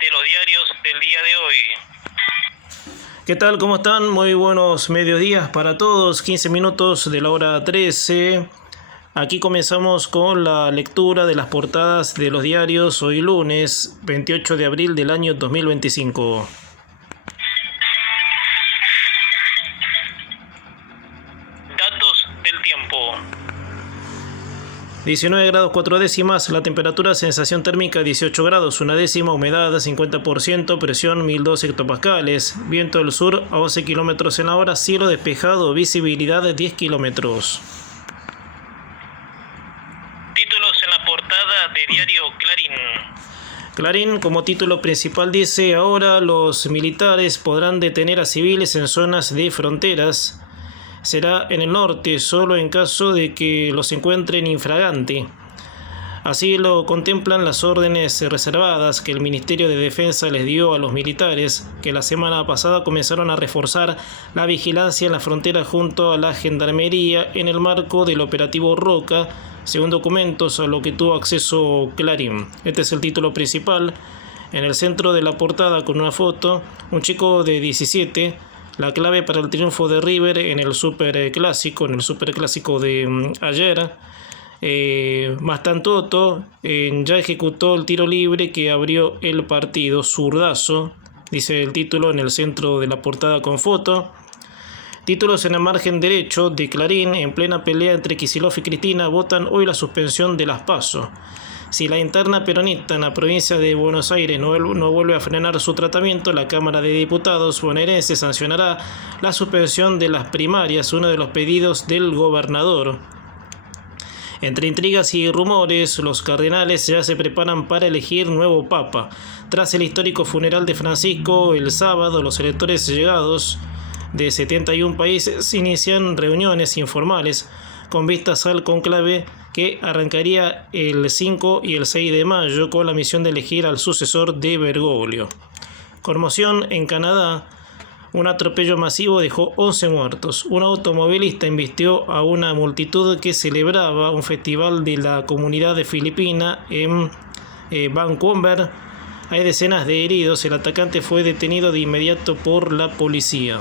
de los diarios del día de hoy. ¿Qué tal? ¿Cómo están? Muy buenos mediodías para todos. 15 minutos de la hora 13. Aquí comenzamos con la lectura de las portadas de los diarios hoy lunes 28 de abril del año 2025. Datos del tiempo. 19 grados 4 décimas, la temperatura, sensación térmica 18 grados 1 décima, humedad 50%, presión 1002 hectopascales, viento del sur a 11 kilómetros en la hora, cielo despejado, visibilidad de 10 kilómetros. Títulos en la portada de diario Clarín. Clarín como título principal dice: ahora los militares podrán detener a civiles en zonas de fronteras. Será en el norte, solo en caso de que los encuentren infragante. Así lo contemplan las órdenes reservadas que el Ministerio de Defensa les dio a los militares, que la semana pasada comenzaron a reforzar la vigilancia en la frontera junto a la Gendarmería en el marco del operativo Roca, según documentos a lo que tuvo acceso Clarín. Este es el título principal. En el centro de la portada, con una foto, un chico de 17, la clave para el triunfo de River en el superclásico de ayer. Mastantuoto ya ejecutó el tiro libre que abrió el partido, zurdazo, dice el título en el centro de la portada con foto. Títulos en el margen derecho de Clarín: en plena pelea entre Kicillof y Cristina, votan hoy la suspensión de las PASO. Si la interna peronista en la provincia de Buenos Aires no vuelve a frenar su tratamiento, la Cámara de Diputados bonaerense sancionará la suspensión de las primarias, uno de los pedidos del gobernador. Entre intrigas y rumores, los cardenales ya se preparan para elegir nuevo papa. Tras el histórico funeral de Francisco el sábado, los electores llegados de 71 países inician reuniones informales con vistas al conclave que arrancaría el 5 y el 6 de mayo con la misión de elegir al sucesor de Bergoglio. Conmoción en Canadá. Un atropello masivo dejó 11 muertos. Un automovilista embistió a una multitud que celebraba un festival de la comunidad de Filipina en Vancouver. Hay decenas de heridos. El atacante fue detenido de inmediato por la policía.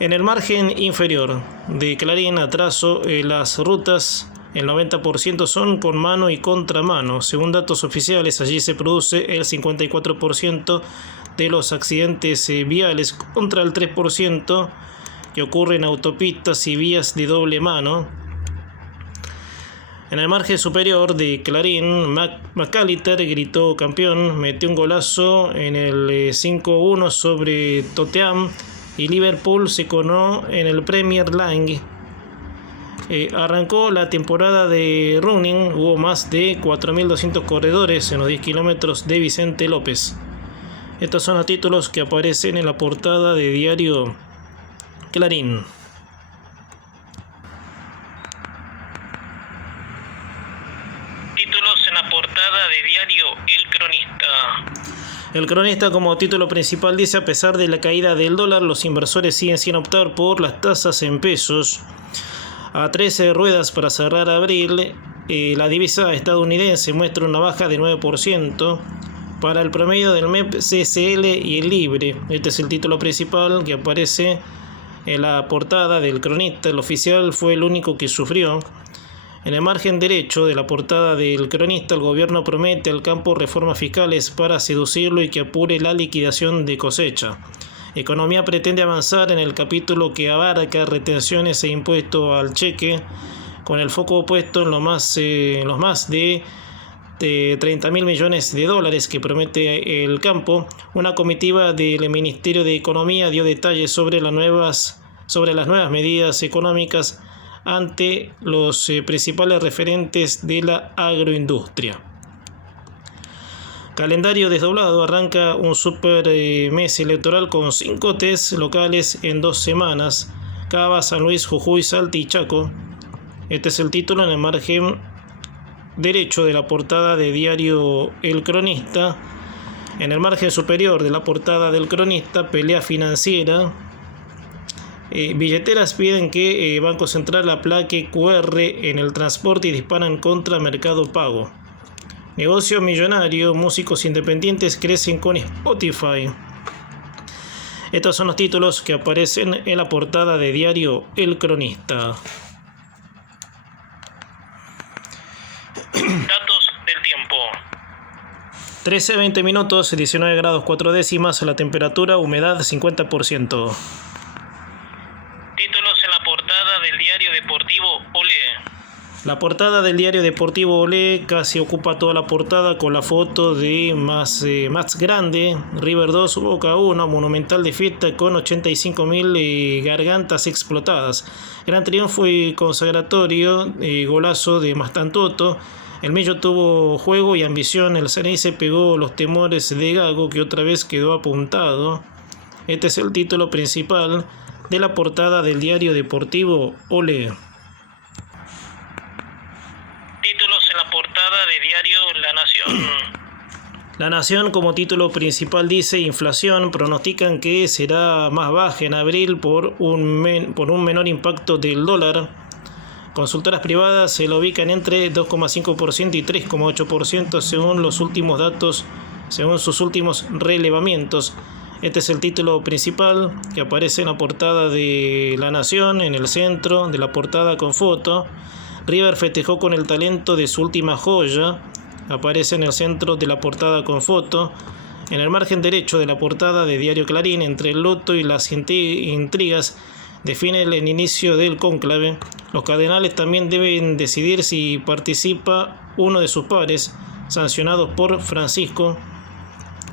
En el margen inferior de Clarín, atraso, las rutas, el 90% son con mano y contramano. Según datos oficiales, allí se produce el 54% de los accidentes viales contra el 3% que ocurre en autopistas y vías de doble mano. En el margen superior de Clarín, McAllister gritó campeón, metió un golazo en el 5-1 sobre Tottenham y Liverpool se coronó en el Premier League. Arrancó la temporada de running, hubo más de 4.200 corredores en los 10 kilómetros de Vicente López. Estos son los títulos que aparecen en la portada de diario Clarín. Títulos en la portada de diario El Cronista. El Cronista como título principal dice: a pesar de la caída del dólar, los inversores siguen sin optar por las tasas en pesos. A 13 ruedas para cerrar abril, la divisa estadounidense muestra una baja de 9% para el promedio del MEP, CCL y el Libre. Este es el título principal que aparece en la portada del Cronista. El oficial fue el único que sufrió. En el margen derecho de la portada del Cronista, el gobierno promete al campo reformas fiscales para seducirlo y que apure la liquidación de cosecha. Economía pretende avanzar en el capítulo que abarca retenciones e impuesto al cheque, con el foco puesto en los más de 30.000 millones de dólares que promete el campo. Una comitiva del Ministerio de Economía dio detalles sobre las nuevas medidas económicas ante los principales referentes de la agroindustria. Calendario desdoblado: arranca un super mes electoral con 5 test locales en 2 semanas: Cava, San Luis, Jujuy, Salta y Chaco. Este es el título en el margen derecho de la portada de diario El Cronista. En el margen superior de la portada del Cronista, pelea financiera. Billeteras piden que Banco Central aplaque QR en el transporte y disparan contra Mercado Pago. Negocio millonario, músicos independientes crecen con Spotify. Estos son los títulos que aparecen en la portada de diario El Cronista. Datos del tiempo. 13:20 minutos, 19 grados 4 décimas, la temperatura, humedad 50%. Títulos en la portada del diario deportivo Olé. La portada del diario deportivo Olé casi ocupa toda la portada con la foto de más grande, River 2, Boca 1, monumental de fiesta con 85.000 gargantas explotadas. Gran triunfo y consagratorio, golazo de Mastantuoto. El Mello tuvo juego y ambición, el Ceneice pegó los temores de Gago que otra vez quedó apuntado. Este es el título principal de la portada del diario deportivo Olé. Títulos en la portada de diario La Nación. La Nación como título principal dice inflación, pronostican que será más baja en abril por un menor impacto del dólar. Consultoras privadas se lo ubican entre 2,5% y 3,8% según los últimos datos, según sus últimos relevamientos. Este es el título principal que aparece en la portada de La Nación, en el centro de la portada con foto. River festejó con el talento de su última joya, aparece en el centro de la portada con foto. En el margen derecho de la portada de Diario Clarín, entre el luto y las intrigas, define el inicio del cónclave. Los cardenales también deben decidir si participa uno de sus pares, sancionados por Francisco.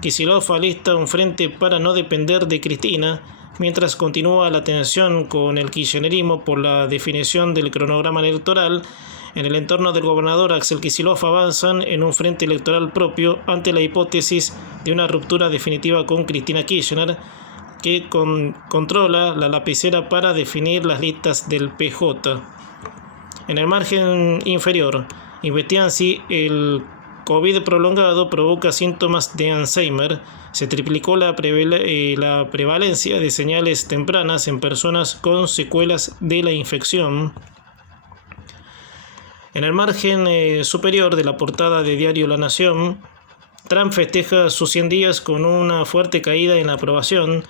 Kicillof alista un frente para no depender de Cristina, mientras continúa la tensión con el kirchnerismo por la definición del cronograma electoral. En el entorno del gobernador Axel Kicillof avanzan en un frente electoral propio ante la hipótesis de una ruptura definitiva con Cristina Kirchner, que controla la lapicera para definir las listas del PJ. En el margen inferior, investigan si el COVID prolongado provoca síntomas de Alzheimer. Se triplicó la prevalencia de señales tempranas en personas con secuelas de la infección. En el margen superior de la portada de diario La Nación, Trump festeja sus 100 días con una fuerte caída en la aprobación.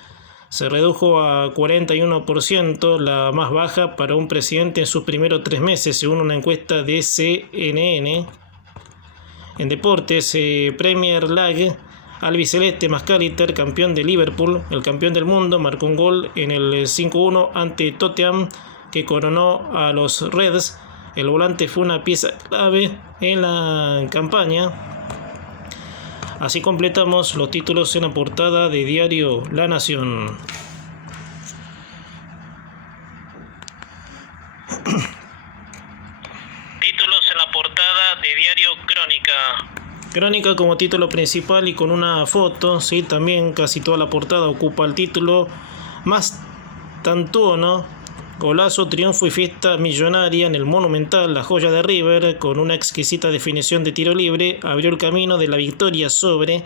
Se redujo a 41%, la más baja para un presidente en sus primeros 3 meses, según una encuesta de CNN. En deportes, Premier League, albiceleste Mascaliter, campeón de Liverpool, el campeón del mundo, marcó un gol en el 5-1 ante Tottenham, que coronó a los Reds. El volante fue una pieza clave en la campaña. Así completamos los títulos en la portada de diario La Nación. Títulos en la portada de diario Crónica. Crónica como título principal y con una foto, ¿sí? También casi toda la portada ocupa el título. Mastantuono, golazo, triunfo y fiesta millonaria en el Monumental. La joya de River, con una exquisita definición de tiro libre, abrió el camino de la victoria sobre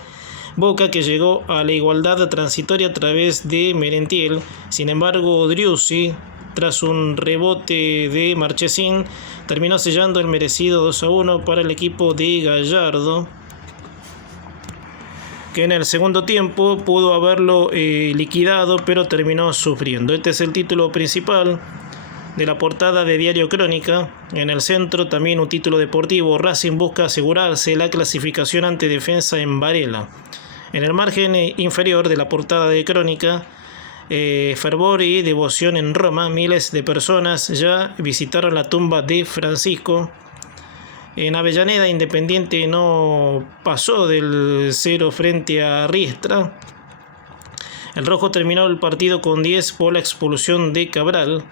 Boca, que llegó a la igualdad transitoria a través de Merentiel. Sin embargo, Driussi, tras un rebote de Marchesín, terminó sellando el merecido 2-1 para el equipo de Gallardo, que en el segundo tiempo pudo haberlo liquidado, pero terminó sufriendo. Este es el título principal de la portada de Diario Crónica. En el centro también un título deportivo: Racing busca asegurarse la clasificación ante Defensa en Varela. En el margen inferior de la portada de Crónica, fervor y devoción en Roma. Miles de personas ya visitaron la tumba de Francisco. En Avellaneda, Independiente no pasó del 0 frente a Riestra. El rojo terminó el partido con 10 por la expulsión de Cabral.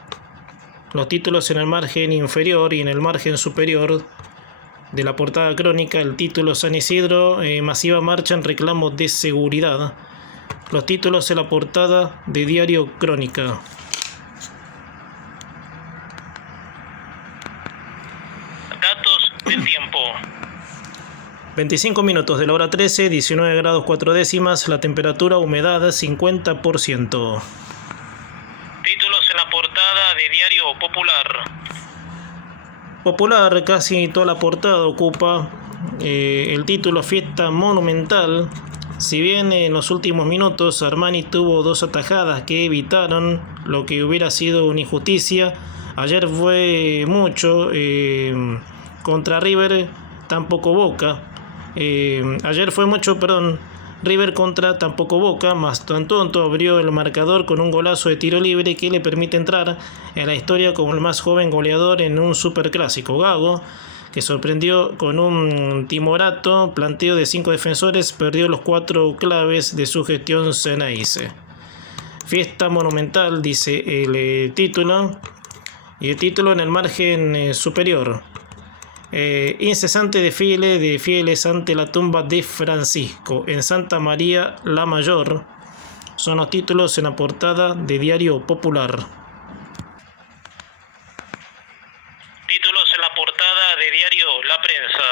Los títulos en el margen inferior y en el margen superior de la portada Crónica. El título: San Isidro, masiva marcha en reclamo de seguridad. Los títulos en la portada de Diario Crónica. Datos del tiempo. 25 minutos de la hora 13, 19 grados 4 décimas, la temperatura, humedad 50%. Títulos en la portada de Diario Popular. Popular, casi toda la portada ocupa el título Fiesta Monumental. Si bien en los últimos minutos Armani tuvo 2 atajadas que evitaron lo que hubiera sido una injusticia, ayer fue mucho contra River, tampoco Boca. River contra tampoco Boca, más Tonto abrió el marcador con un golazo de tiro libre que le permite entrar en la historia como el más joven goleador en un superclásico. Gago, que sorprendió con un timorato planteo de 5 defensores, perdió los 4 claves de su gestión Ceneice. Fiesta monumental, dice el título, y el título en el margen superior. Incesante desfile de fieles ante la tumba de Francisco en Santa María la Mayor son los títulos en la portada de Diario Popular. Títulos en la portada de diario La Prensa.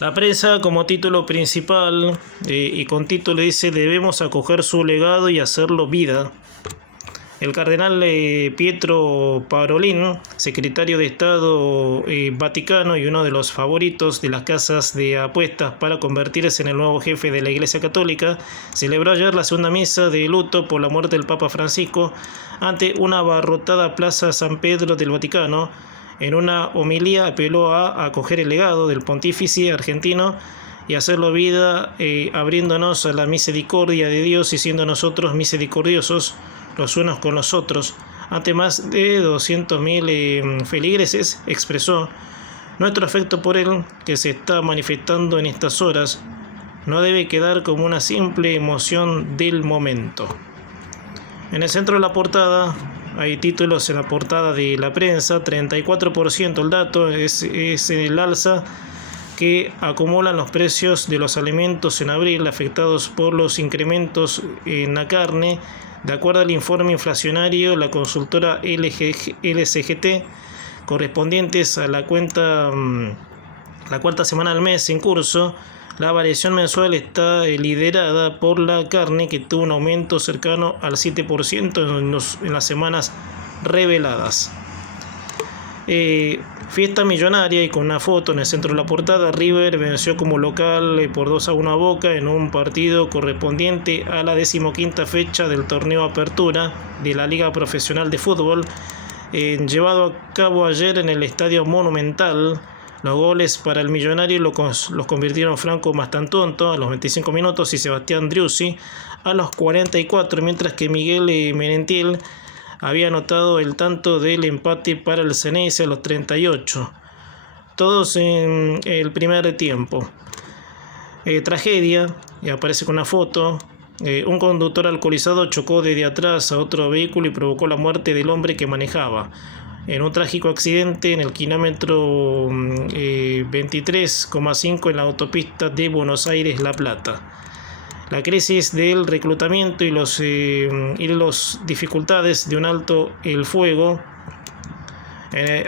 La Prensa como título principal y con título dice: debemos acoger su legado y hacerlo vida. El cardenal Pietro Parolin, secretario de Estado Vaticano y uno de los favoritos de las casas de apuestas para convertirse en el nuevo jefe de la Iglesia Católica, celebró ayer la segunda misa de luto por la muerte del Papa Francisco ante una abarrotada Plaza San Pedro del Vaticano. En una homilía apeló a acoger el legado del pontífice argentino y hacerlo vida, abriéndonos a la misericordia de Dios y siendo nosotros misericordiosos los unos con los otros. Ante más de 200.000 feligreses, expresó: nuestro afecto por él, que se está manifestando en estas horas, no debe quedar como una simple emoción del momento. En el centro de la portada hay títulos en la portada de La Prensa. 34% el dato es el alza que acumulan los precios de los alimentos en abril, afectados por los incrementos en la carne. De acuerdo al informe inflacionario, la consultora LCGT, correspondientes a la cuarta semana del mes en curso, la variación mensual está liderada por la carne, que tuvo un aumento cercano al 7% en las semanas reveladas. Fiesta millonaria, y con una foto en el centro de la portada. River venció como local por 2-1 a Boca en un partido correspondiente a la 15ª fecha del torneo Apertura de la Liga Profesional de Fútbol, llevado a cabo ayer en el Estadio Monumental. Los goles para el millonario los convirtieron Franco Mastantuono a los 25 minutos y Sebastián Driussi a los 44, mientras que Miguel Merentiel había anotado el tanto del empate para el Ceneice a los 38. Todos en el primer tiempo. Tragedia, y aparece con una foto. Un conductor alcoholizado chocó desde atrás a otro vehículo y provocó la muerte del hombre que manejaba. En un trágico accidente en el kilómetro 23,5 en la autopista de Buenos Aires-La Plata. La crisis del reclutamiento y las dificultades de un alto el fuego.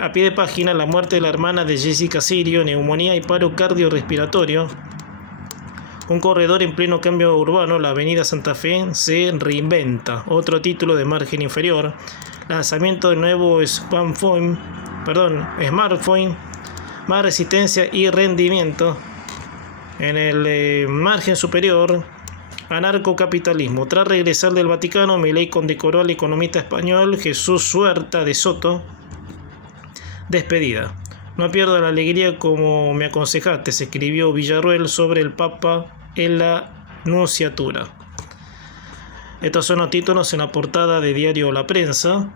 A pie de página, la muerte de la hermana de Jessica Sirio, neumonía y paro cardiorrespiratorio. Un corredor en pleno cambio urbano, la avenida Santa Fe se reinventa. Otro título de margen inferior. Lanzamiento del nuevo smartphone, más resistencia y rendimiento. En el margen superior, anarcocapitalismo. Tras regresar del Vaticano, Milei condecoró al economista español Jesús Huerta de Soto. Despedida. No pierdo la alegría como me aconsejaste, se escribió Villarroel sobre el Papa en la Nunciatura. Estos son los títulos en la portada de Diario La Prensa.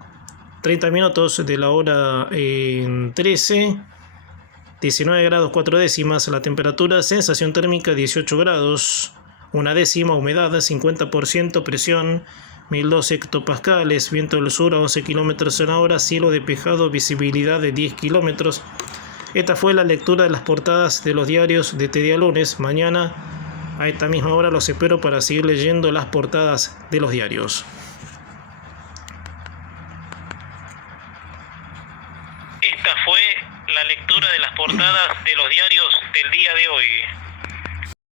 30 minutos de la hora 13. 19 grados 4 décimas la temperatura, sensación térmica 18 grados, 1 décima, humedad 50%, presión 1012 hectopascales, viento del sur a 11 kilómetros en hora, cielo despejado, visibilidad de 10 kilómetros. Esta fue la lectura de las portadas de los diarios de este día lunes. Mañana a esta misma hora los espero para seguir leyendo las portadas de los diarios.